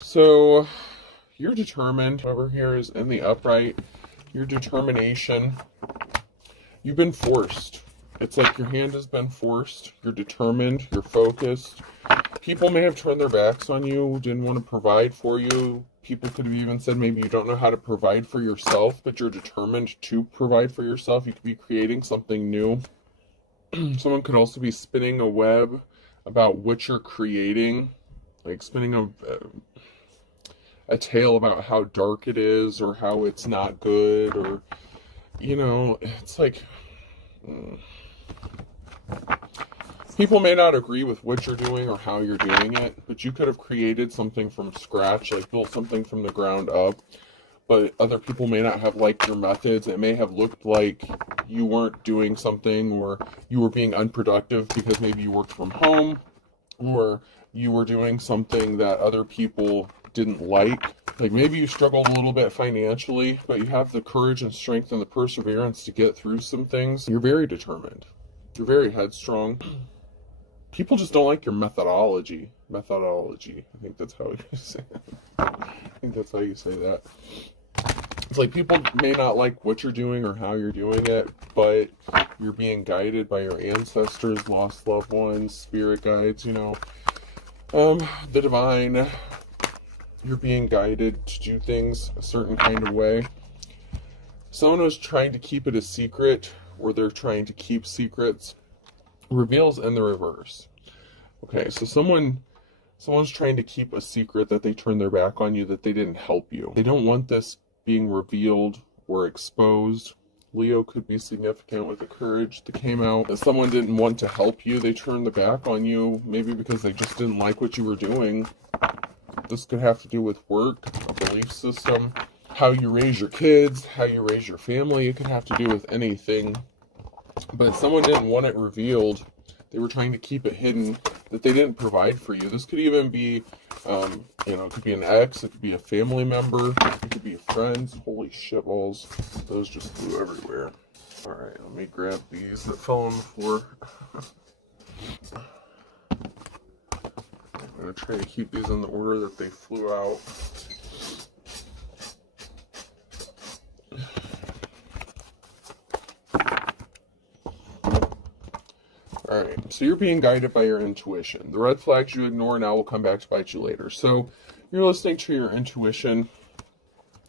So you're determined. Over here is in the upright. Your determination. You've been forced. It's like your hand has been forced. You're determined. You're focused. People may have turned their backs on you, didn't want to provide for you. People could have even said maybe you don't know how to provide for yourself, but you're determined to provide for yourself. You could be creating something new. Someone could also be spinning a web about what you're creating, like spinning a tale about how dark it is or how it's not good, or it's like people may not agree with what you're doing or how you're doing it, but you could have created something from scratch, like built something from the ground up, but other people may not have liked your methods. It may have looked like you weren't doing something, or you were being unproductive because maybe you worked from home, or you were doing something that other people didn't like. Like maybe you struggled a little bit financially, but you have the courage and strength and the perseverance to get through some things. You're very determined. You're very headstrong. People just don't like your methodology. Methodology. I think that's how you say it. I think that's how you say that. It's like people may not like what you're doing or how you're doing it, but you're being guided by your ancestors, lost loved ones, spirit guides, the divine. You're being guided to do things a certain kind of way. Someone who's trying to keep it a secret, or they're trying to keep secrets, reveals in the reverse. Okay, so someone's trying to keep a secret that they turned their back on you, that they didn't help you. They don't want this being revealed or exposed. Leo could be significant with the courage that came out. If someone didn't want to help you, they turned their back on you, maybe because they just didn't like what you were doing. This could have to do with work, a belief system, how you raise your kids, how you raise your family. It could have to do with anything. But someone didn't want it revealed. They were trying to keep it hidden, that they didn't provide for you. This could even be, it could be an ex, it could be a family member, it could be friends. Holy shitballs. Those just flew everywhere. Alright, let me grab these that fell on the floor. I'm going to try to keep these in the order that they flew out. Alright, so you're being guided by your intuition. The red flags you ignore now will come back to bite you later. So you're listening to your intuition.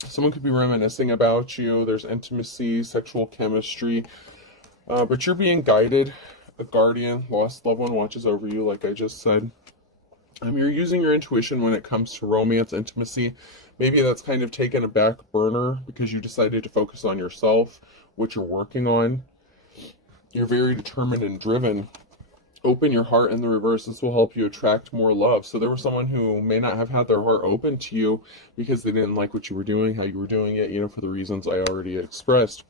Someone could be reminiscing about you. There's intimacy, sexual chemistry. But you're being guided. A guardian, lost loved one watches over you, like I just said. You're using your intuition when it comes to romance, intimacy. Maybe that's kind of taken a back burner because you decided to focus on yourself, what you're working on. You're very determined and driven. Open your heart in the reverse. This will help you attract more love. So there was someone who may not have had their heart open to you because they didn't like what you were doing, how you were doing it, for the reasons I already expressed.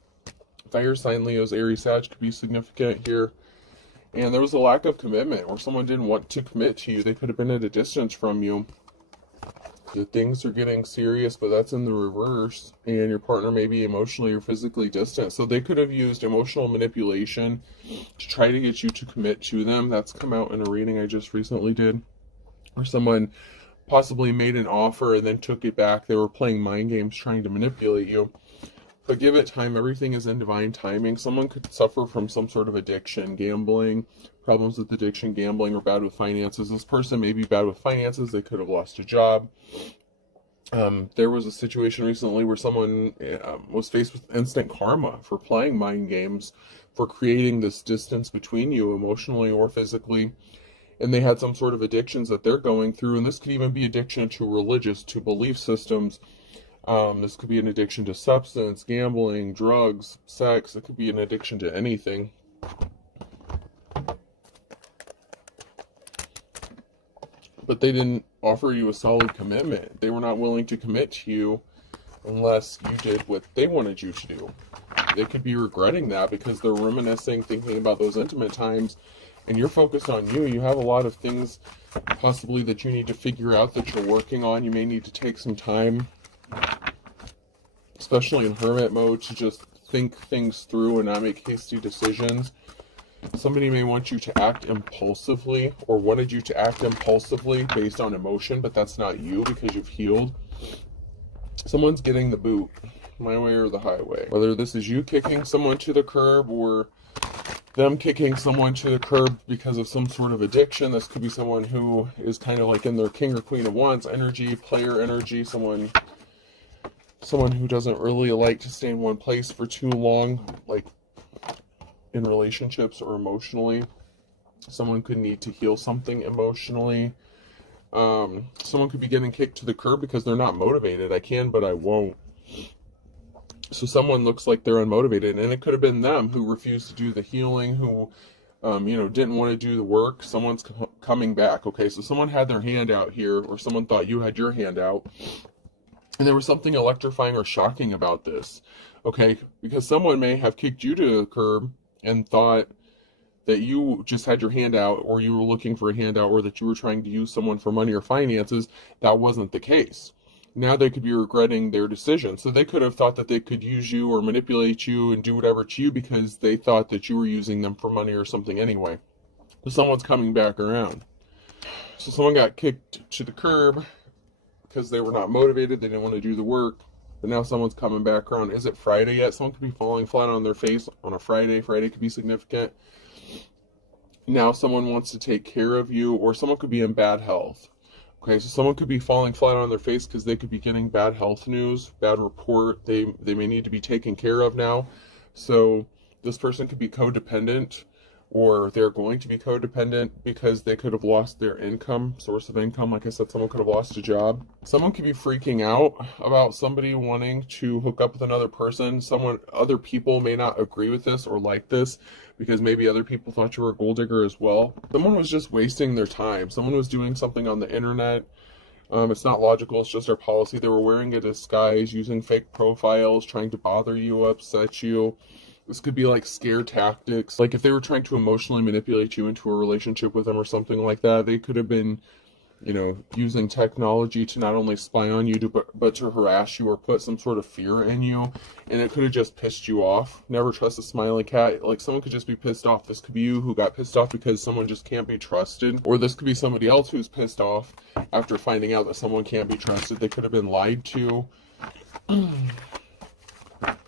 Fire sign Leo's Aries Sag could be significant here. And there was a lack of commitment, or someone didn't want to commit to you. They could have been at a distance from you. The things are getting serious, but that's in the reverse. And your partner may be emotionally or physically distant. So they could have used emotional manipulation to try to get you to commit to them. That's come out in a reading I just recently did. Or someone possibly made an offer and then took it back. They were playing mind games trying to manipulate you. But give it time. Everything is in divine timing. Someone could suffer from some sort of addiction, gambling, problems with addiction, gambling, or bad with finances. This person may be bad with finances. They could have lost a job. There was a situation recently where someone was faced with instant karma for playing mind games, for creating this distance between you emotionally or physically. And they had some sort of addictions that they're going through. And this could even be addiction to religious, to belief systems. This could be an addiction to substance, gambling, drugs, sex. It could be an addiction to anything. But they didn't offer you a solid commitment. They were not willing to commit to you unless you did what they wanted you to do. They could be regretting that because they're reminiscing, thinking about those intimate times, and you're focused on you. You have a lot of things possibly that you need to figure out, that you're working on. You may need to take some time, especially in hermit mode, to just think things through and not make hasty decisions. Somebody may want you to act impulsively, or wanted you to act impulsively based on emotion, but that's not you because you've healed. Someone's getting the boot, my way or the highway. Whether this is you kicking someone to the curb or them kicking someone to the curb because of some sort of addiction. This could be someone who is kind of like in their king or queen of wands energy, player energy, someone who doesn't really like to stay in one place for too long, like in relationships or emotionally. Someone could need to heal something emotionally. Someone could be getting kicked to the curb because they're not motivated. I can, but I won't. So someone looks like they're unmotivated, and it could have been them who refused to do the healing, who, didn't want to do the work. Someone's coming back. Okay, so someone had their hand out here, or someone thought you had your hand out, and there was something electrifying or shocking about this. Okay, because someone may have kicked you to the curb and thought that you just had your hand out, or you were looking for a handout, or that you were trying to use someone for money or finances. That wasn't the case. Now they could be regretting their decision. So they could have thought that they could use you or manipulate you and do whatever to you because they thought that you were using them for money or something anyway. So someone's coming back around. So someone got kicked to the curb because they were not motivated. They didn't want to do the work. But now someone's coming back around. Is it Friday yet? Someone could be falling flat on their face on a Friday. Friday could be significant. Now someone wants to take care of you, or someone could be in bad health. Okay, so someone could be falling flat on their face because they could be getting bad health news, bad report. They may need to be taken care of now. So this person could be codependent, or they're going to be codependent because they could have lost their income, source of income. Like I said, someone could have lost a job. Someone could be freaking out about somebody wanting to hook up with another person. Other people may not agree with this or like this because maybe other people thought you were a gold digger as well. Someone was just wasting their time. Someone was doing something on the internet. It's not logical, it's just our policy. They were wearing a disguise, using fake profiles, trying to bother you, upset you. This could be like scare tactics. Like if they were trying to emotionally manipulate you into a relationship with them or something like that, they could have been, using technology to not only spy on you, but to harass you or put some sort of fear in you. And it could have just pissed you off. Never trust a smiling cat. Like someone could just be pissed off. This could be you who got pissed off because someone just can't be trusted. Or this could be somebody else who's pissed off after finding out that someone can't be trusted. They could have been lied to. And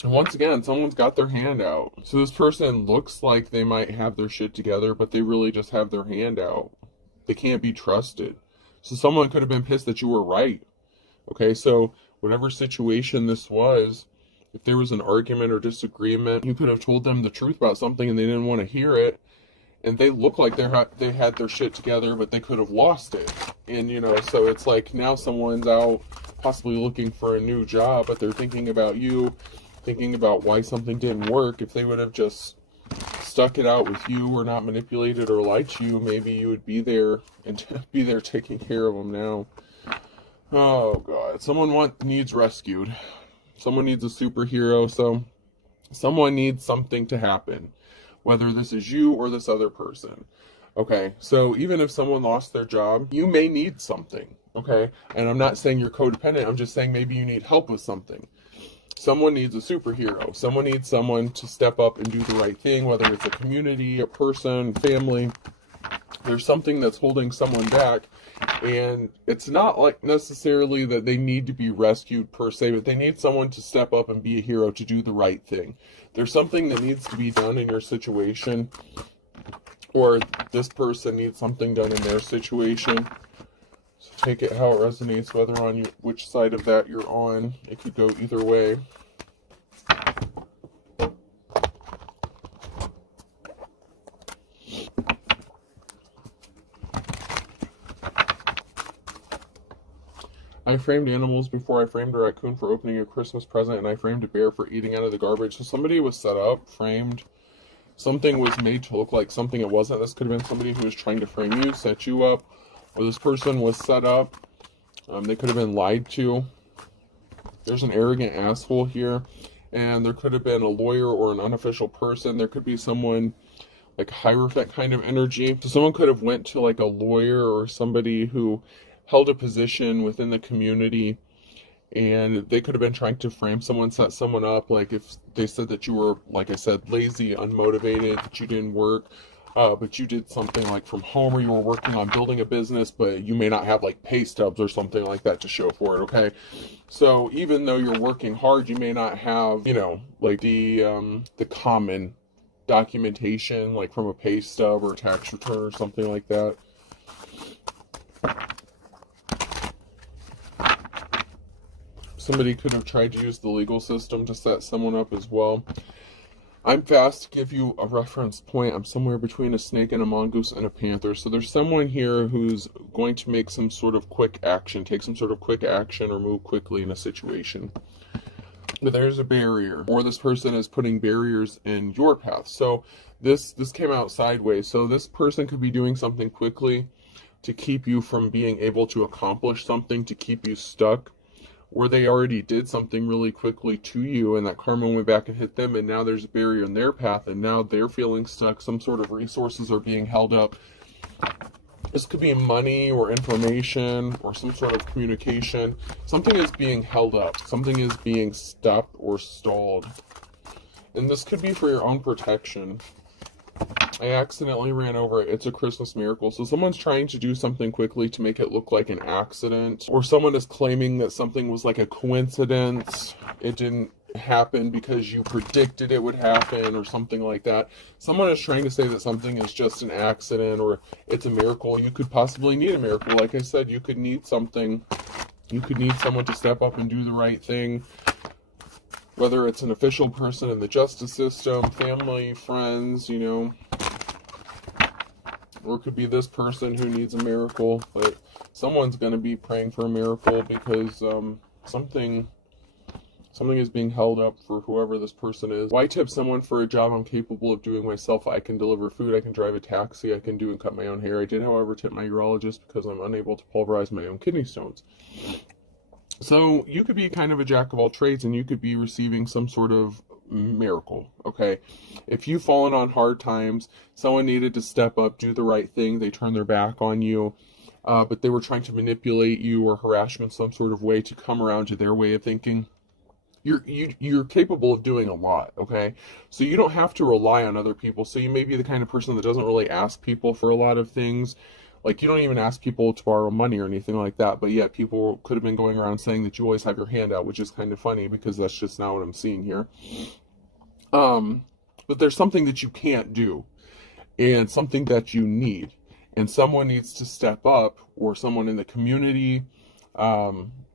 once again, someone's got their hand out. So this person looks like they might have their shit together, but they really just have their hand out. They can't be trusted. So someone could have been pissed that you were right. Okay, so whatever situation this was, if there was an argument or disagreement, you could have told them the truth about something and they didn't want to hear it. And they look like they had their shit together, but they could have lost it. And, so it's like now someone's out possibly looking for a new job, but they're thinking about you, thinking about why something didn't work. If they would have just stuck it out with you or not manipulated or lied to you, maybe you would be there and be there taking care of them now. Oh, God. Someone needs rescued. Someone needs a superhero. So someone needs something to happen, whether this is you or this other person. Okay, so even if someone lost their job, you may need something. Okay, and I'm not saying you're codependent. I'm just saying maybe you need help with something. Someone needs a superhero. Someone needs someone to step up and do the right thing, whether it's a community, a person, family. There's something that's holding someone back, and it's not like necessarily that they need to be rescued per se, but they need someone to step up and be a hero to do the right thing. There's something that needs to be done in your situation, or this person needs something done in their situation. So take it how it resonates, whether on which side of that you're on. It could go either way. I framed animals before I framed a raccoon for opening a Christmas present, and I framed a bear for eating out of the garbage. So somebody was set up, framed. Something was made to look like something it wasn't. This could have been somebody who was trying to frame you, set you up, or this person was set up. They could have been lied to. There's an arrogant asshole here, and there could have been a lawyer or an unofficial person. There could be someone like Hierophant kind of energy. So someone could have went to like a lawyer or somebody who held a position within the community And they could have been trying to frame someone, set someone up. Like if they said that you were, like I said, lazy, unmotivated, that you didn't work, but you did something like from home, or you were working on building a business, but you may not have like pay stubs or something like that to show for it, okay? So even though you're working hard, you may not have, you know, like the common documentation, like from a pay stub or a tax return or something like that. Somebody could have tried to use the legal system to set someone up as well. I'm fast to give you a reference point. I'm somewhere between a snake and a mongoose and a panther. So there's someone here who's going to make some sort of quick action, take some sort of quick action or move quickly in a situation. But there's a barrier, or this person is putting barriers in your path. So this came out sideways. So this person could be doing something quickly to keep you from being able to accomplish something, to keep you stuck, where they already did something really quickly to you, and that karma went back and hit them, and now there's a barrier in their path, and now they're feeling stuck. Some sort of resources are being held up. This could be money or information or some sort of communication. Something is being held up. Something is being stopped or stalled. And this could be for your own protection. I accidentally ran over it. It's a Christmas miracle. So someone's trying to do something quickly to make it look like an accident. Or someone is claiming that something was like a coincidence. It didn't happen because you predicted it would happen or something like that. Someone is trying to say that something is just an accident or it's a miracle. You could possibly need a miracle. Like I said, you could need something. You could need someone to step up and do the right thing. Whether it's an official person in the justice system, family, friends, you know. Or it could be this person who needs a miracle. But someone's going to be praying for a miracle because something is being held up for whoever this person is. Why tip someone for a job I'm capable of doing myself? I can deliver food, I can drive a taxi, I can do and cut my own hair. I did, however, tip my urologist because I'm unable to pulverize my own kidney stones. So you could be kind of a jack of all trades, and you could be receiving some sort of miracle, okay? If you've fallen on hard times, someone needed to step up, do the right thing, they turned their back on you, but they were trying to manipulate you or harass you in some sort of way to come around to their way of thinking. You're capable of doing a lot, okay? So you don't have to rely on other people. So you may be the kind of person that doesn't really ask people for a lot of things. Like, you don't even ask people to borrow money or anything like that, but yet people could have been going around saying that you always have your hand out, which is kind of funny because that's just not what I'm seeing here. But there's something that you can't do and something that you need, and someone needs to step up, or someone in the community.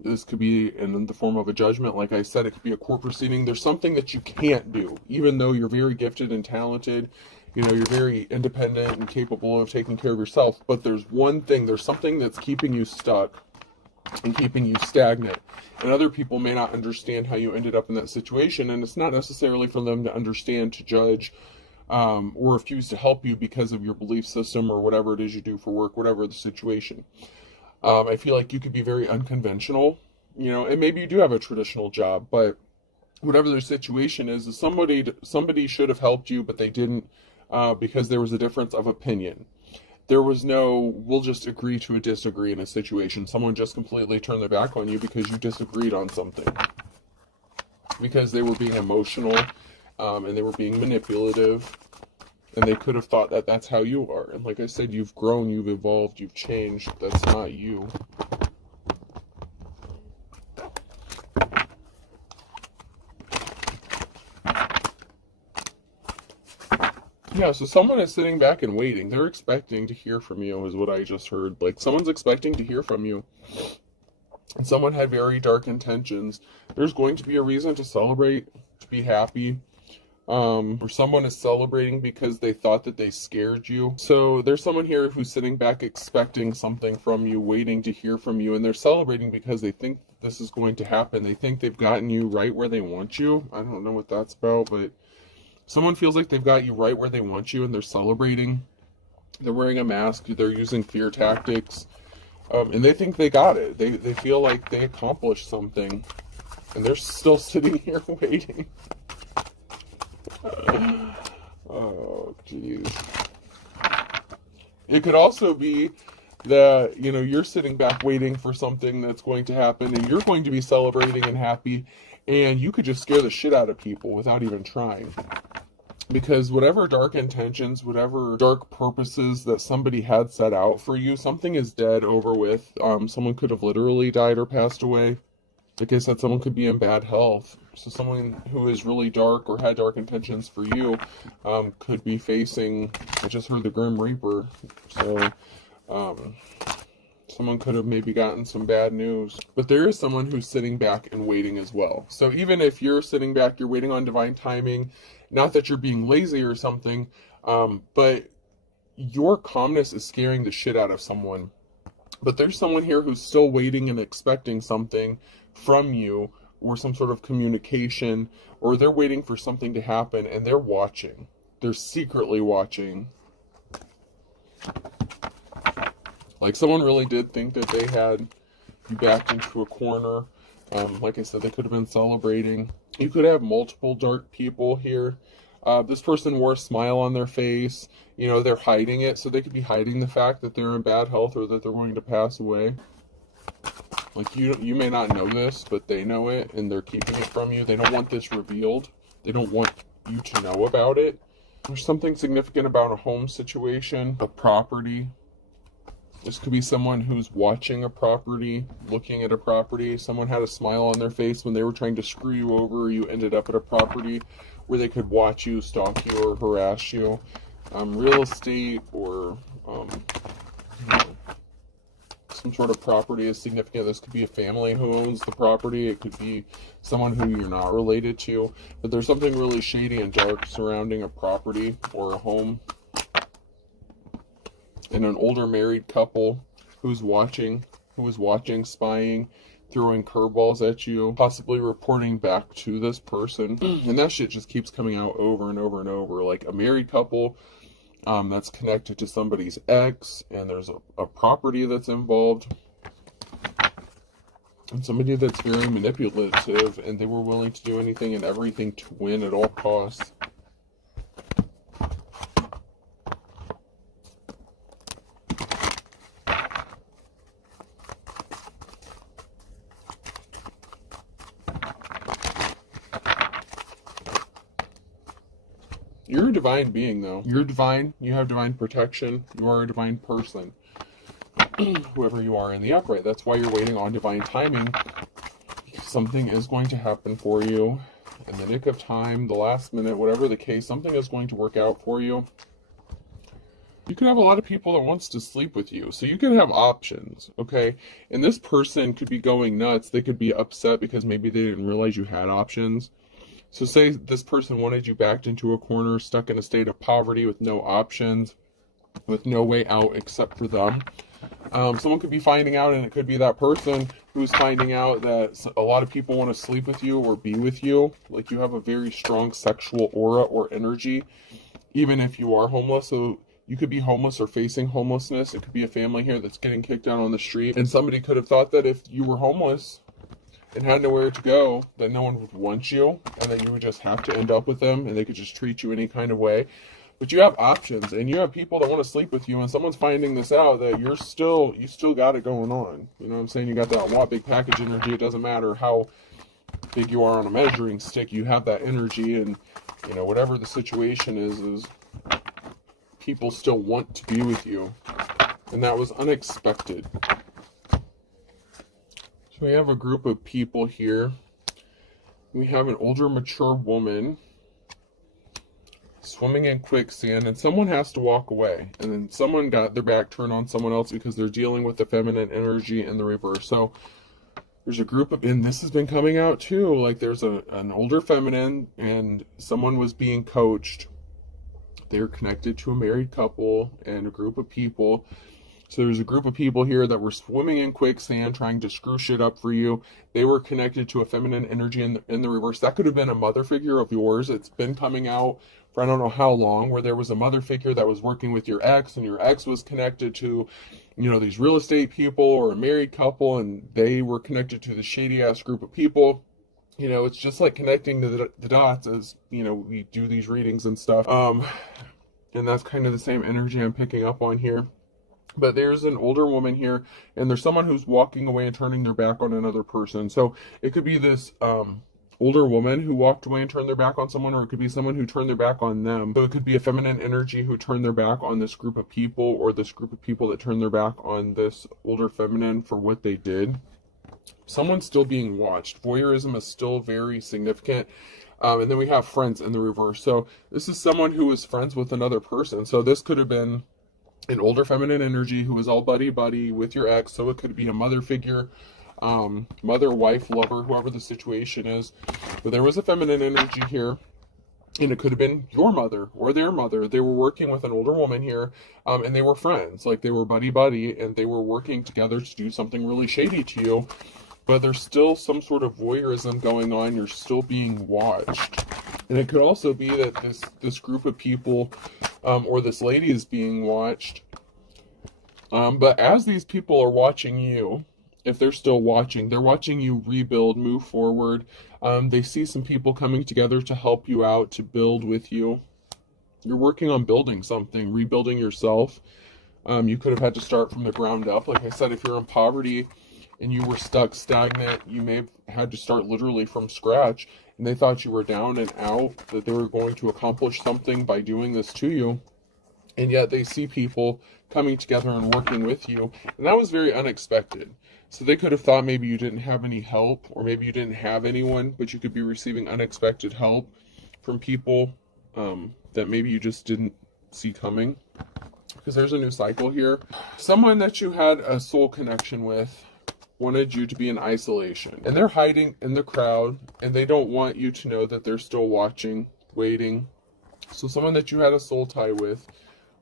This could be in the form of a judgment. Like I said, it could be a court proceeding. There's something that you can't do, even though you're very gifted and talented. You know, you're very independent and capable of taking care of yourself. But there's one thing, there's something that's keeping you stuck and keeping you stagnant. And other people may not understand how you ended up in that situation. And it's not necessarily for them to understand, to judge, or refuse to help you because of your belief system or whatever it is you do for work, whatever the situation. I feel like you could be very unconventional, you know, and maybe you do have a traditional job, but whatever their situation is somebody should have helped you, but they didn't, because there was a difference of opinion. There was no, we'll just agree to disagree in a situation. Someone just completely turned their back on you because you disagreed on something. Because they were being emotional, and they were being manipulative. And they could have thought that that's how you are. And like I said, you've grown, you've evolved, you've changed. That's not you. Yeah, so someone is sitting back and waiting. They're expecting to hear from you, is what I just heard. Like, someone's expecting to hear from you. And someone had very dark intentions. There's going to be a reason to celebrate, to be happy. Or someone is celebrating because they thought that they scared you. So there's someone here who's sitting back expecting something from you, waiting to hear from you, and they're celebrating because they think this is going to happen. They think they've gotten you right where they want you. I don't know what that's about, but someone feels like they've got you right where they want you, and they're celebrating. They're wearing a mask, they're using fear tactics, and they think they got it. They feel like they accomplished something, and they're still sitting here waiting. Oh, jeez. It could also be that, you know, you're sitting back waiting for something that's going to happen, and you're going to be celebrating and happy, and you could just scare the shit out of people without even trying. Because whatever dark intentions, whatever dark purposes that somebody had set out for you, something is dead, over with. Someone could have literally died or passed away. Like I said, someone could be in bad health. So someone who is really dark or had dark intentions for you could be facing, I just heard the Grim Reaper. So someone could have maybe gotten some bad news. But there is someone who's sitting back and waiting as well. So even if you're sitting back, you're waiting on divine timing, not that you're being lazy or something, but your calmness is scaring the shit out of someone. But there's someone here who's still waiting and expecting something from you, or some sort of communication, or they're waiting for something to happen, and they're watching. They're secretly watching. Like someone really did think that they had you backed into a corner. Like I said, they could have been celebrating. You could have multiple dark people here. This person wore a smile on their face. You know, they're hiding it, so they could be hiding the fact that they're in bad health or that they're going to pass away. Like you may not know this, but they know it, and they're keeping it from you. They don't want this revealed. They don't want you to know about it. There's something significant about a home situation, a property. This could be someone who's watching a property, looking at a property. Someone had a smile on their face when they were trying to screw you over. You ended up at a property where they could watch you, stalk you, or harass you. Real estate, or you know, some sort of property is significant. This could be a family who owns the property. It could be someone who you're not related to. But there's something really shady and dark surrounding a property or a home. And an older married couple who's watching, spying, throwing curveballs at you, possibly reporting back to this person. And that shit just keeps coming out over and over and over. Like a married couple that's connected to somebody's ex, and there's a property that's involved. And somebody that's very manipulative, and they were willing to do anything and everything to win at all costs. You're a divine being, though. You're divine. You have divine protection. You are a divine person. Whoever you are in the upright. That's why you're waiting on divine timing. Something is going to happen for you in the nick of time, the last minute, whatever the case. Something is going to work out for you. You could have a lot of people that wants to sleep with you. So you could have options, okay? And this person could be going nuts. They could be upset because maybe they didn't realize you had options. So say this person wanted you backed into a corner, stuck in a state of poverty with no options, with no way out except for them. Someone could be finding out, and it could be that person who's finding out that a lot of people want to sleep with you or be with you. Like you have a very strong sexual aura or energy, even if you are homeless. So you could be homeless or facing homelessness. It could be a family here that's getting kicked out on the street. And somebody could have thought that if you were homeless and had nowhere to go, that no one would want you, and that you would just have to end up with them, and they could just treat you any kind of way. But you have options, and you have people that want to sleep with you, and someone's finding this out, that you still got it going on. You know what I'm saying? You got that want big package energy. It doesn't matter how big you are on a measuring stick, you have that energy, and you know, whatever the situation is people still want to be with you. And that was unexpected. So we have a group of people here. We have an older, mature woman swimming in quicksand, and someone has to walk away. And then someone got their back turned on someone else because they're dealing with the feminine energy in the reverse. So there's a group of, and this has been coming out too, like there's an older feminine, and someone was being coached. They're connected to a married couple and a group of people. So there's a group of people here that were swimming in quicksand, trying to screw shit up for you. They were connected to a feminine energy in the reverse. That could have been a mother figure of yours. It's been coming out for I don't know how long, where there was a mother figure that was working with your ex, and your ex was connected to, you know, these real estate people or a married couple, and they were connected to the shady ass group of people. You know, it's just like connecting the dots as, you know, we do these readings and stuff. And that's kind of the same energy I'm picking up on here. But there's an older woman here, and there's someone who's walking away and turning their back on another person. So it could be this older woman who walked away and turned their back on someone, or it could be someone who turned their back on them. So it could be a feminine energy who turned their back on this group of people, or this group of people that turned their back on this older feminine for what they did. Someone's still being watched. Voyeurism is still very significant. And then we have friends in the reverse. So this is someone who was friends with another person. So this could have been an older feminine energy who was all buddy-buddy with your ex. So it could be a mother figure, mother, wife, lover, whoever the situation is. But there was a feminine energy here. And it could have been your mother or their mother. They were working with an older woman here, and they were friends. Like, they were buddy-buddy, and they were working together to do something really shady to you. But there's still some sort of voyeurism going on. You're still being watched. And it could also be that this group of people, or this lady is being watched. But as these people are watching you, if they're still watching, they're watching you rebuild, move forward. They see some people coming together to help you out, to build with you. You're working on building something, rebuilding yourself. You could have had to start from the ground up. Like I said, if you're in poverty and you were stuck, stagnant, you may have had to start literally from scratch. And they thought you were down and out, that they were going to accomplish something by doing this to you. And yet they see people coming together and working with you. And that was very unexpected. So they could have thought maybe you didn't have any help, or maybe you didn't have anyone, but you could be receiving unexpected help from people that maybe you just didn't see coming. Because there's a new cycle here. Someone that you had a soul connection with wanted you to be in isolation. And they're hiding in the crowd, and they don't want you to know that they're still watching, waiting. So someone that you had a soul tie with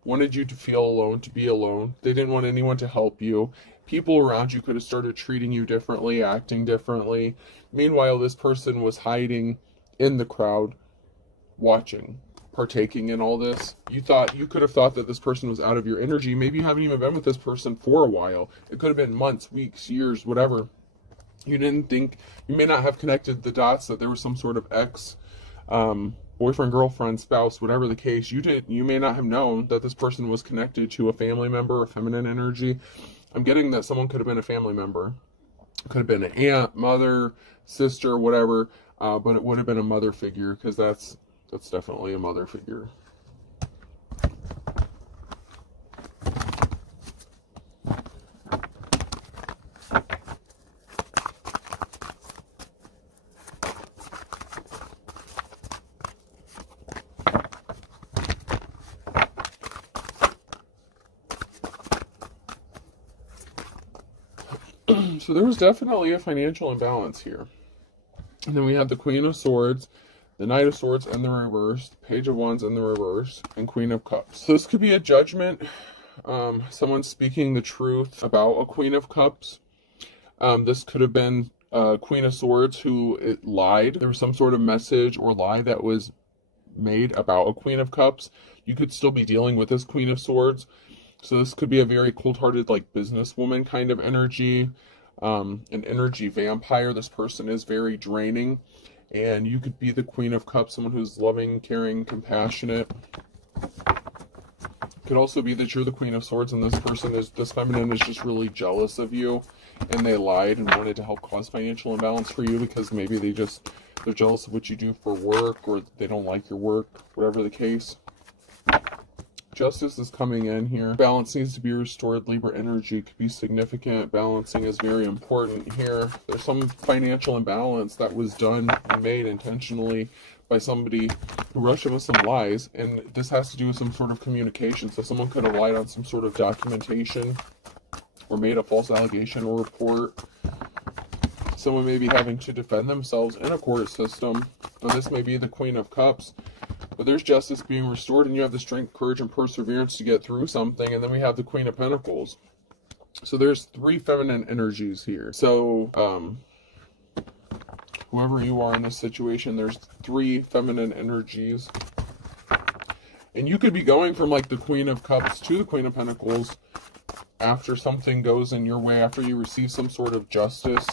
wanted you to feel alone, to be alone. They didn't want anyone to help you. People around you could have started treating you differently, acting differently. Meanwhile, this person was hiding in the crowd, watching, partaking in all this. You could have thought that this person was out of your energy. Maybe you haven't even been with this person for a while. It could have been months, weeks, years, whatever. You didn't think, you may not have connected the dots that there was some sort of ex, boyfriend, girlfriend, spouse, whatever the case. You may not have known that this person was connected to a family member, a feminine energy. I'm getting that someone could have been a family member. Could have been an aunt, mother, sister, whatever. But it would have been a mother figure, because that's definitely a mother figure. So there was definitely a financial imbalance here. And then we have the Queen of Swords, the Knight of Swords in the reverse, Page of Wands in the reverse, and Queen of Cups. So this could be a judgment. Someone speaking the truth about a Queen of Cups. This could have been Queen of Swords who lied. There was some sort of message or lie that was made about a Queen of Cups. You could still be dealing with this Queen of Swords. So this could be a very cold-hearted, like, businesswoman kind of energy. An energy vampire. This person is very draining. And you could be the Queen of Cups, someone who's loving, caring, compassionate. It could also be that you're the Queen of Swords and this feminine is just really jealous of you. And they lied and wanted to help cause financial imbalance for you, because maybe they're jealous of what you do for work, or they don't like your work, whatever the case. Justice is coming in here. Balance needs to be restored. Libra energy could be significant. Balancing is very important here. There's some financial imbalance that was done and made intentionally by somebody who rushed in with some lies. And this has to do with some sort of communication. So someone could have lied on some sort of documentation, or made a false allegation or report. Someone may be having to defend themselves in a court system. Now, this may be the Queen of Cups. But there's justice being restored, and you have the strength, courage, and perseverance to get through something. And then we have the Queen of Pentacles. So there's 3 feminine energies here. So whoever you are in this situation, there's 3 feminine energies. And you could be going from like the Queen of Cups to the Queen of Pentacles after something goes in your way, after you receive some sort of justice.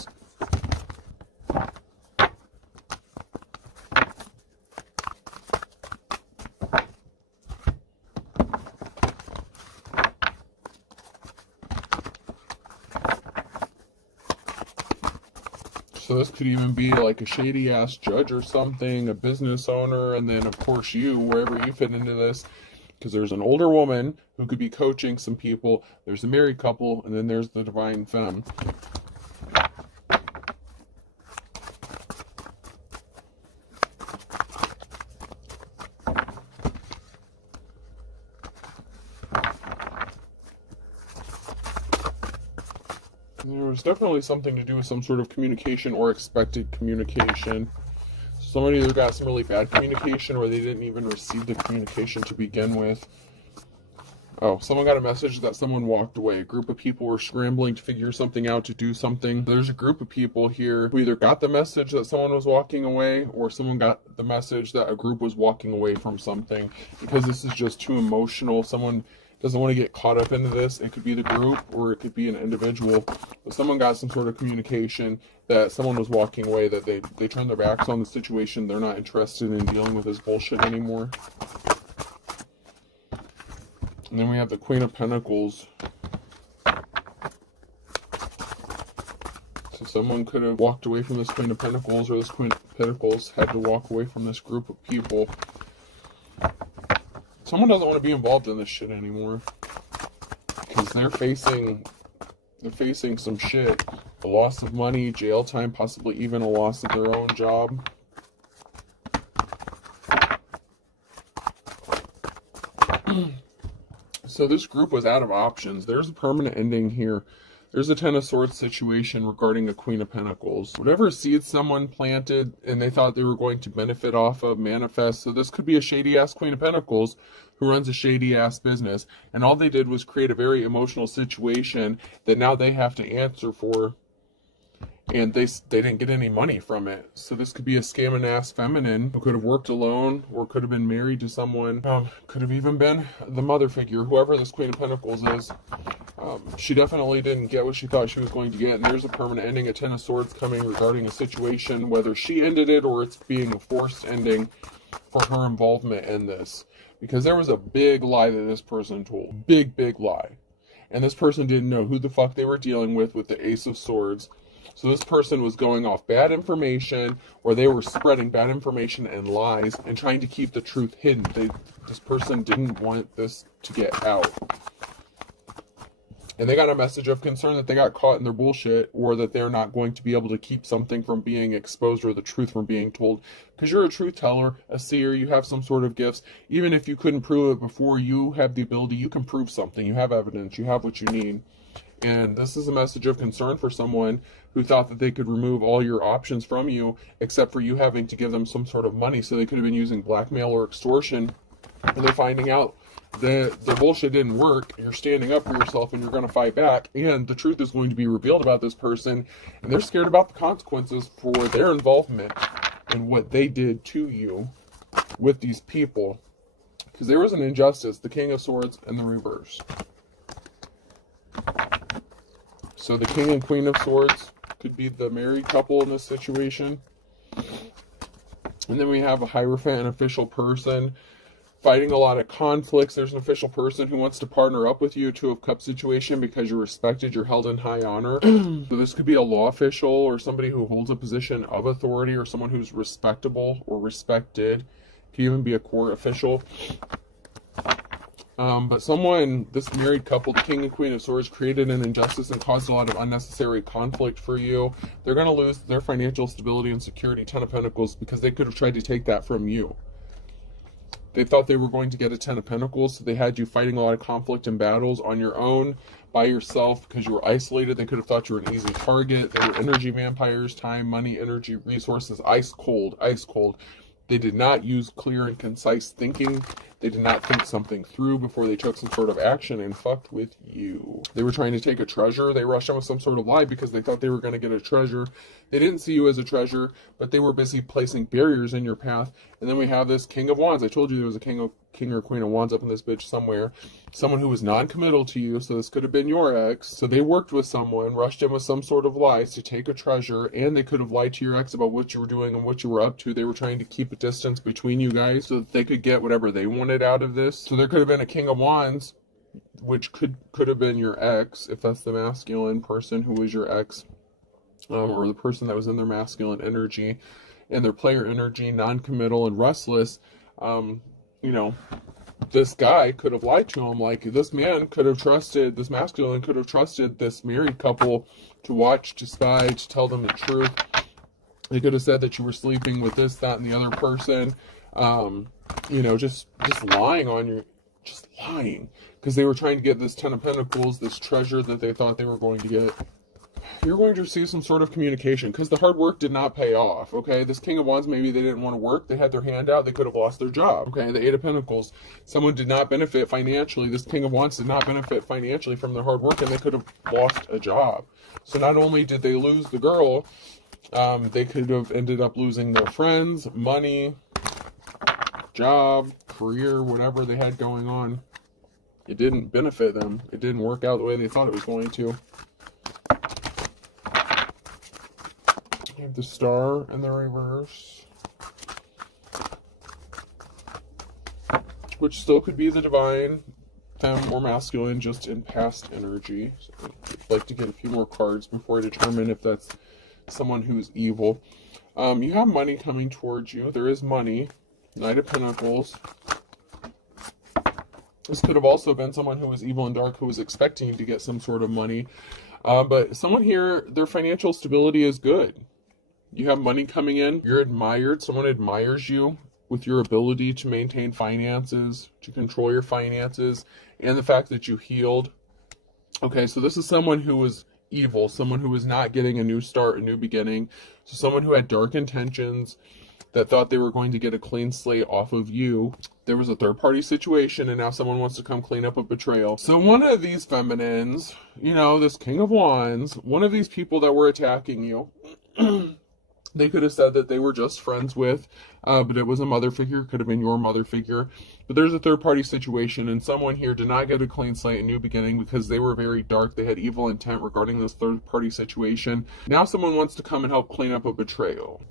So this could even be like a shady ass judge or something, a business owner, and then of course you, wherever you fit into this, because there's an older woman who could be coaching some people, there's a married couple, and then there's the divine femme. There was definitely something to do with some sort of communication or expected communication. Somebody either got some really bad communication or they didn't even receive the communication to begin with. Oh, someone got a message that someone walked away. A group of people were scrambling to figure something out, to do something. There's a group of people here who either got the message that someone was walking away, or someone got the message that a group was walking away from something, because this is just too emotional. Someone doesn't want to get caught up into this. It could be the group or it could be an individual. But someone got some sort of communication that someone was walking away, that they turned their backs on the situation. They're not interested in dealing with this bullshit anymore. And then we have the Queen of Pentacles. So someone could have walked away from this Queen of Pentacles, or this Queen of Pentacles had to walk away from this group of people. Someone doesn't want to be involved in this shit anymore, because they're facing some shit. A loss of money, jail time, possibly even a loss of their own job. So this group was out of options. There's a permanent ending here. There's a Ten of Swords situation regarding a Queen of Pentacles. Whatever seeds someone planted and they thought they were going to benefit off of, manifest. So this could be a shady-ass Queen of Pentacles who runs a shady-ass business. And all they did was create a very emotional situation that now they have to answer for. And they didn't get any money from it. So this could be a scamming ass feminine who could have worked alone or could have been married to someone. Could have even been the mother figure, whoever this Queen of Pentacles is. She definitely didn't get what she thought she was going to get. And there's a permanent ending, a Ten of Swords coming regarding a situation, whether she ended it or it's being a forced ending for her involvement in this. Because there was a big lie that this person told. Big, big lie. And this person didn't know who the fuck they were dealing with the Ace of Swords. So this person was going off bad information, or they were spreading bad information and lies and trying to keep the truth hidden. This person didn't want this to get out. And they got a message of concern that they got caught in their bullshit, or that they're not going to be able to keep something from being exposed or the truth from being told. Because you're a truth teller, a seer, you have some sort of gifts. Even if you couldn't prove it before, you have the ability, you can prove something. You have evidence, you have what you need. And this is a message of concern for someone who thought that they could remove all your options from you, except for you having to give them some sort of money. So they could have been using blackmail or extortion. And they're finding out that the bullshit didn't work. You're standing up for yourself and you're going to fight back. And the truth is going to be revealed about this person. And they're scared about the consequences for their involvement in what they did to you with these people. Because there was an injustice, the King of Swords and the reverse. So the King and Queen of Swords could be the married couple in this situation. And then we have a Hierophant, an official person, fighting a lot of conflicts. There's an official person who wants to partner up with you, Two of Cups situation, because you're respected, you're held in high honor. So this could be a law official or somebody who holds a position of authority, or someone who's respectable or respected. It could even be a court official. But someone, this married couple, the King and Queen of Swords, created an injustice and caused a lot of unnecessary conflict for you. They're going to lose their financial stability and security, Ten of Pentacles, because they could have tried to take that from you. They thought they were going to get a Ten of Pentacles, so they had you fighting a lot of conflict and battles on your own, by yourself, because you were isolated. They could have thought you were an easy target. They were energy vampires, time, money, energy, resources, ice cold, ice cold. They did not use clear and concise thinking. They did not think something through before they took some sort of action and fucked with you. They were trying to take a treasure. They rushed in with some sort of lie because they thought they were going to get a treasure. They didn't see you as a treasure, but they were busy placing barriers in your path. And then we have this King of Wands. I told you there was a King or Queen of Wands up in this bitch somewhere. Someone who was non-committal to you, so this could have been your ex. So they worked with someone, rushed in with some sort of lies to take a treasure, and they could have lied to your ex about what you were doing and what you were up to. They were trying to keep a distance between you guys so that they could get whatever they wanted out of this. So there could have been a King of Wands, which could have been your ex, if that's the masculine person who was your ex. or the person that was in their masculine energy and their player energy, non-committal and restless, you know, this guy could have lied to him. Like, this man could have trusted, this masculine could have trusted this married couple to watch, to spy, to tell them the truth. They could have said that you were sleeping with this, that, and the other person. You know, just lying on you, just lying, because they were trying to get this Ten of Pentacles, this treasure that they thought they were going to get. You're going to receive some sort of communication, because the hard work did not pay off, okay? This King of Wands, maybe they didn't want to work. They had their hand out. They could have lost their job, okay? The Eight of Pentacles, someone did not benefit financially. This King of Wands did not benefit financially from their hard work, and they could have lost a job. So not only did they lose the girl, they could have ended up losing their friends, money, job, career, whatever they had going on. It didn't benefit them. It didn't work out the way they thought it was going to. You have the Star in the reverse, which still could be the divine, femme, or masculine, just in past energy. So I'd like to get a few more cards before I determine if that's someone who's evil. You have money coming towards you. There is money. Knight of Pentacles. This could have also been someone who was evil and dark, who was expecting to get some sort of money. But someone here, their financial stability is good. You have money coming in. You're admired. Someone admires you with your ability to maintain finances, to control your finances, and the fact that you healed. Okay, so this is someone who was evil, someone who was not getting a new start, a new beginning. So someone who had dark intentions, that thought they were going to get a clean slate off of you. There was a third-party situation, and now someone wants to come clean up a betrayal. So one of these feminines, you know, this King of Wands, one of these people that were attacking you, they could have said that they were just friends with, but it was a mother figure, could have been your mother figure. But there's a third-party situation, and someone here did not get a clean slate, a new beginning, because they were very dark. They had evil intent regarding this third-party situation. Now someone wants to come and help clean up a betrayal.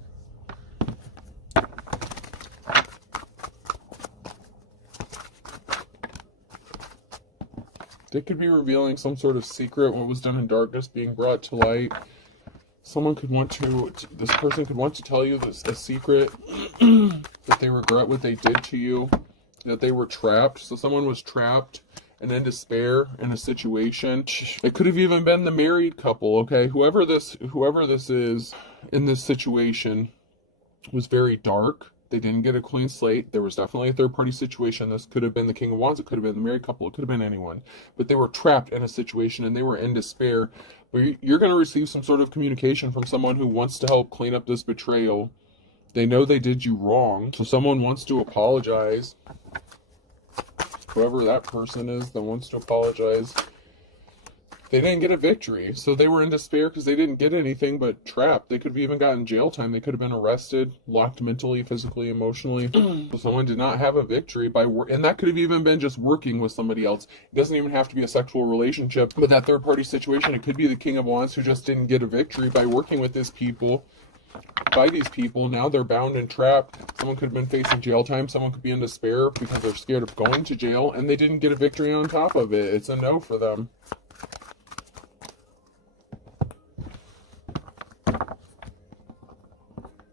They could be revealing some sort of secret, what was done in darkness being brought to light. Someone could want to, this person could want to tell you this, a secret, that they regret what they did to you, that they were trapped. So someone was trapped and in despair in a situation. It could have even been the married couple, okay? Whoever this is in this situation was very dark. They didn't get a clean slate. There was definitely a third-party situation. This could have been the King of Wands. It could have been the married couple. It could have been anyone. But they were trapped in a situation, and they were in despair. But you're going to receive some sort of communication from someone who wants to help clean up this betrayal. They know they did you wrong. So someone wants to apologize. Whoever that person is that wants to apologize. They didn't get a victory, so they were in despair because they didn't get anything but trapped. They could have even gotten jail time. They could have been arrested, locked mentally, physically, emotionally. So someone did not have a victory by and that could have even been just working with somebody else. It doesn't even have to be a sexual relationship. But that third-party situation, it could be the King of Wands who just didn't get a victory by working with these people. By these people, now they're bound and trapped. Someone could have been facing jail time. Someone could be in despair because they're scared of going to jail, and they didn't get a victory on top of it. It's a no for them.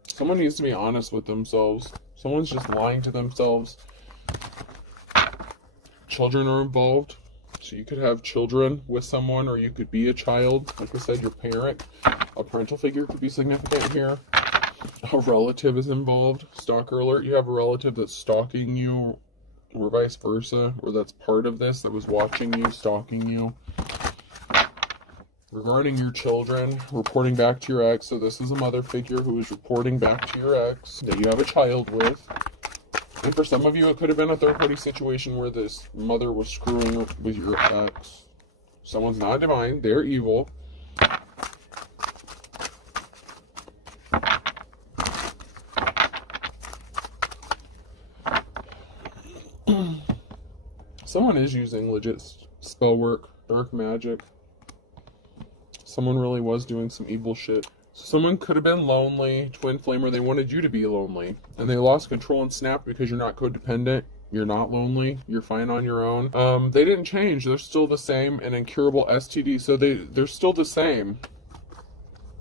Someone needs to be honest with themselves. Someone's just lying to themselves. Children are involved. So you could have children with someone, or you could be a child. Like I said, your parent. A parental figure could be significant here. A relative is involved. Stalker alert. You have a relative that's stalking you, or vice versa, or that's part of this, that was watching you, stalking you. Regarding your children, reporting back to your ex. So this is a mother figure who is reporting back to your ex that you have a child with. And for some of you, it could have been a third-party situation where this mother was screwing with your ex. Someone's not divine. They're evil. Someone is using legit spell work, dark magic. Someone really was doing some evil shit. Someone could have been lonely, twin flamer. They wanted you to be lonely, and they lost control and snapped because you're not codependent. You're not lonely. You're fine on your own. They didn't change. They're still the same. An incurable STD. So they're still the same.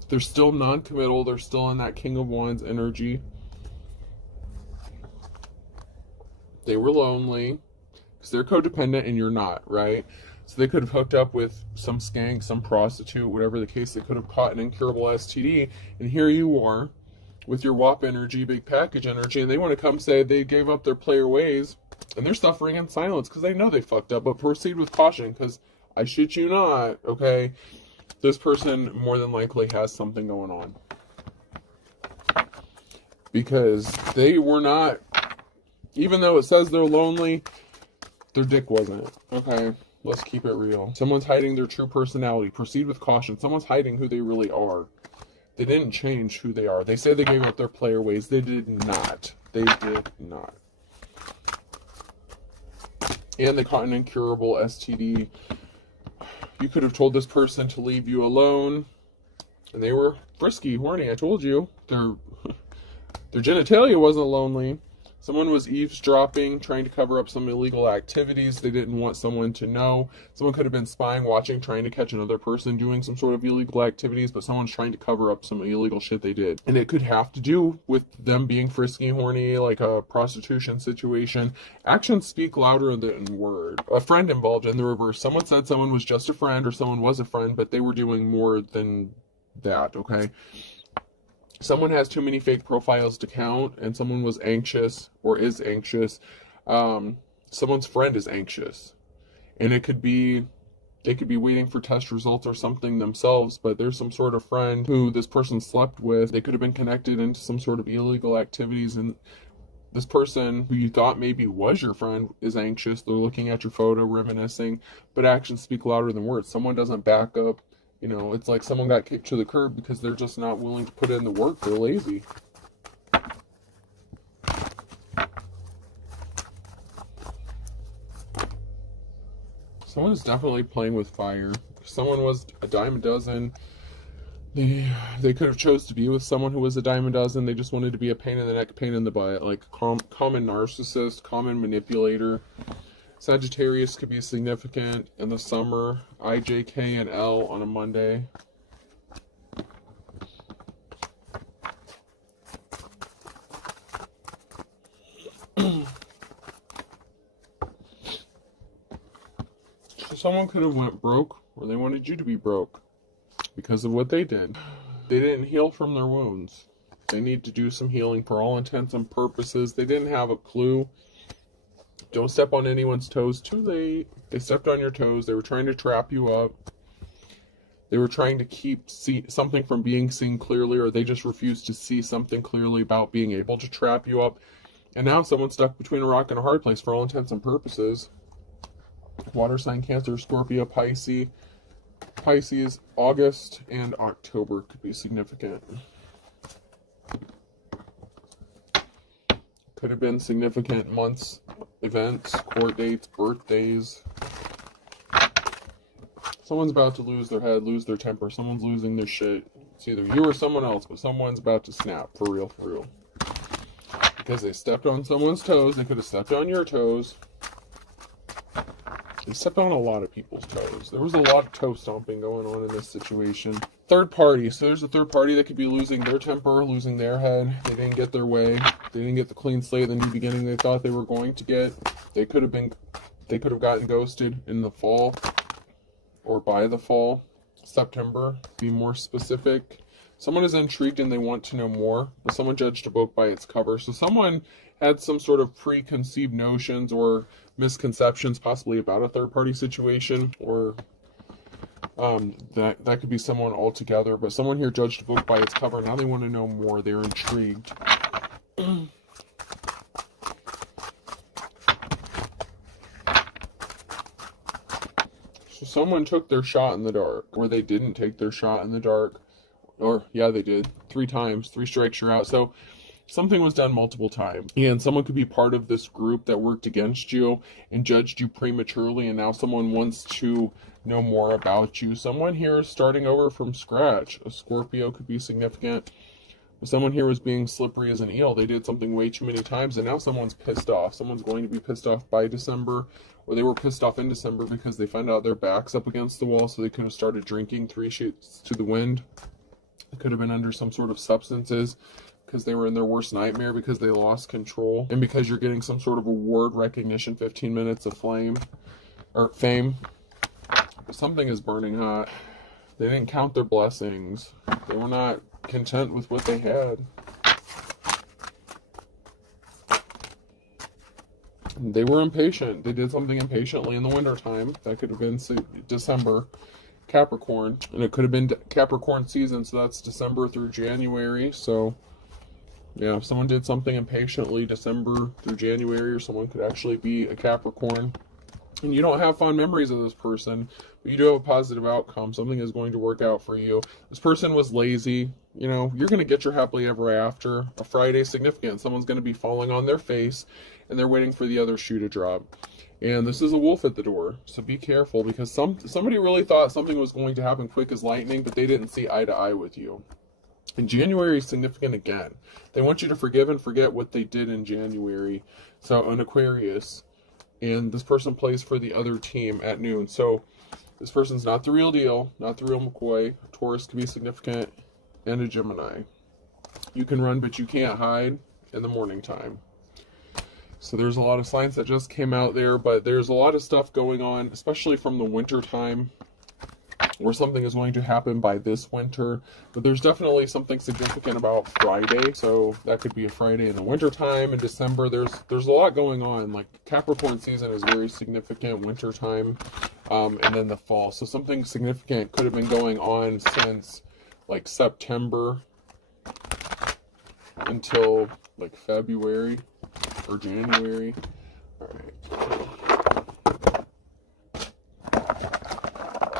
They're still non-committal. They're still in that King of Wands energy. They were lonely because they're codependent and you're not, right? So they could have hooked up with some skank, some prostitute, whatever the case. They could have caught an incurable STD. And here you are with your WAP energy, big package energy, and they want to come say they gave up their player ways and they're suffering in silence because they know they fucked up. But proceed with caution because I shit you not, okay? This person more than likely has something going on. Because they were not, even though it says they're lonely, their dick wasn't. Okay, let's keep it real. Someone's hiding their true personality. Proceed with caution. Someone's hiding who they really are. They didn't change who they are. They say they gave up their player ways. They did not. They did not. And they caught an incurable STD. You could have told this person to leave you alone. And they were frisky, horny. I told you. Their genitalia wasn't lonely. Someone was eavesdropping, trying to cover up some illegal activities. They didn't want someone to know. Someone could have been spying, watching, trying to catch another person doing some sort of illegal activities, but someone's trying to cover up some illegal shit they did. And it could have to do with them being frisky, horny, like a prostitution situation. Actions speak louder than words. A friend involved in the reverse. Someone said someone was just a friend or someone was a friend, but they were doing more than that, okay? Someone has too many fake profiles to count, and someone was anxious or is anxious. Someone's friend is anxious, and they could be waiting for test results or something themselves, but there's some sort of friend who this person slept with. They could have been connected into some sort of illegal activities, and this person who you thought maybe was your friend is anxious. They're looking at your photo, reminiscing, but actions speak louder than words. Someone doesn't back up. You know, it's like someone got kicked to the curb because they're just not willing to put in the work. They're lazy. Someone is definitely playing with fire. Someone was a dime a dozen. They could have chose to be with someone who was a dime a dozen. They just wanted to be a pain in the neck, pain in the butt. Like common narcissist, common manipulator. Sagittarius could be significant in the summer. I, J, K, and L on a Monday. So someone could have went broke, or they wanted you to be broke because of what they did. They didn't heal from their wounds. They need to do some healing for all intents and purposes. They didn't have a clue. Don't step on anyone's toes too late. They stepped on your toes. They were trying to trap you up. They were trying to keep something from being seen clearly, or they just refused to see something clearly about being able to trap you up. And now someone's stuck between a rock and a hard place for all intents and purposes. Water sign, Cancer, Scorpio, Pisces. August and October could be significant. Could have been significant months, events, court dates, birthdays. Someone's about to lose their head, lose their temper. Someone's losing their shit. It's either you or someone else, but someone's about to snap, for real, for real. Because they stepped on someone's toes. They could have stepped on your toes. They stepped on a lot of people's toes. There was a lot of toe stomping going on in this situation. Third party. So there's a third party that could be losing their temper, losing their head. They didn't get their way. They didn't get the clean slate, the new beginning they thought they were going to get. They could have gotten ghosted in the fall or by the fall. September, be more specific. Someone is intrigued and they want to know more, but someone judged a book by its cover. So someone had some sort of preconceived notions or misconceptions possibly about a third-party situation, or that could be someone altogether. But someone here judged a book by its cover. Now they want to know more. They're intrigued. So someone took their shot in the dark, or they didn't take their shot in the dark. Or, yeah, they did. 3 times. 3 strikes, you're out. So something was done multiple times. And someone could be part of this group that worked against you and judged you prematurely, and now someone wants to know more about you. Someone here is starting over from scratch. A Scorpio could be significant. Someone here was being slippery as an eel. They did something way too many times, and now someone's pissed off. Someone's going to be pissed off by December, or they were pissed off in December because they found out their back's up against the wall, so they could have started drinking 3 sheets to the wind. It could have been under some sort of substances because they were in their worst nightmare because they lost control. And because you're getting some sort of award recognition, 15 minutes of fame. Something is burning hot. They didn't count their blessings. They were not content with what they had. They were impatient. They did something impatiently in the wintertime. That could have been December, Capricorn. And it could have been Capricorn season, so that's December through January. So, yeah, if someone did something impatiently December through January, or someone could actually be a Capricorn. And you don't have fond memories of this person, but you do have a positive outcome. Something is going to work out for you. This person was lazy. You know, you're going to get your happily ever after. A Friday significant. Someone's going to be falling on their face, and they're waiting for the other shoe to drop. And this is a wolf at the door, so be careful, because somebody really thought something was going to happen quick as lightning, but they didn't see eye to eye with you. And January is significant again. They want you to forgive and forget what they did in January. So an Aquarius. And this person plays for the other team at noon. So this person's not the real deal, not the real McCoy. Taurus can be significant, and a Gemini. You can run, but you can't hide in the morning time. So there's a lot of signs that just came out there, but there's a lot of stuff going on, especially from the winter time, where something is going to happen by this winter. But there's definitely something significant about Friday. So that could be a Friday in the winter time. In December, there's a lot going on. Like Capricorn season is very significant, winter time, and then the fall. So something significant could have been going on since like September until like February or January. All right.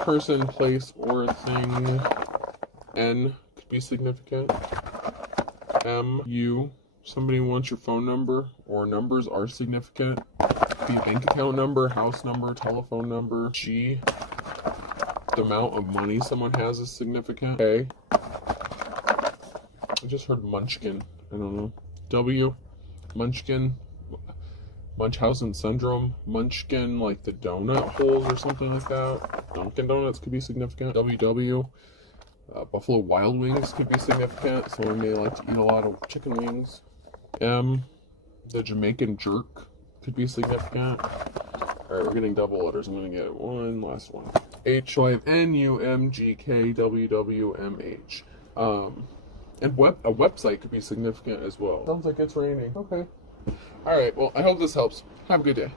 Person, place, or thing. N could be significant. M, you. Somebody wants your phone number, or numbers are significant. Could be a bank account number, house number, telephone number. G, the amount of money someone has is significant. A, I just heard munchkin. I don't know. W, munchkin. Munchausen syndrome, munchkin, like the donut holes or something like that. Dunkin' Donuts could be significant. WW, Buffalo Wild Wings could be significant. Someone may like to eat a lot of chicken wings. M, the Jamaican jerk could be significant. Alright, we're getting double letters. I'm going to get one last one. H, so I have N, U, M, G, K, W, W, M, H. And a website could be significant as well. Sounds like it's raining. Okay. Alright, well, I hope this helps. Have a good day.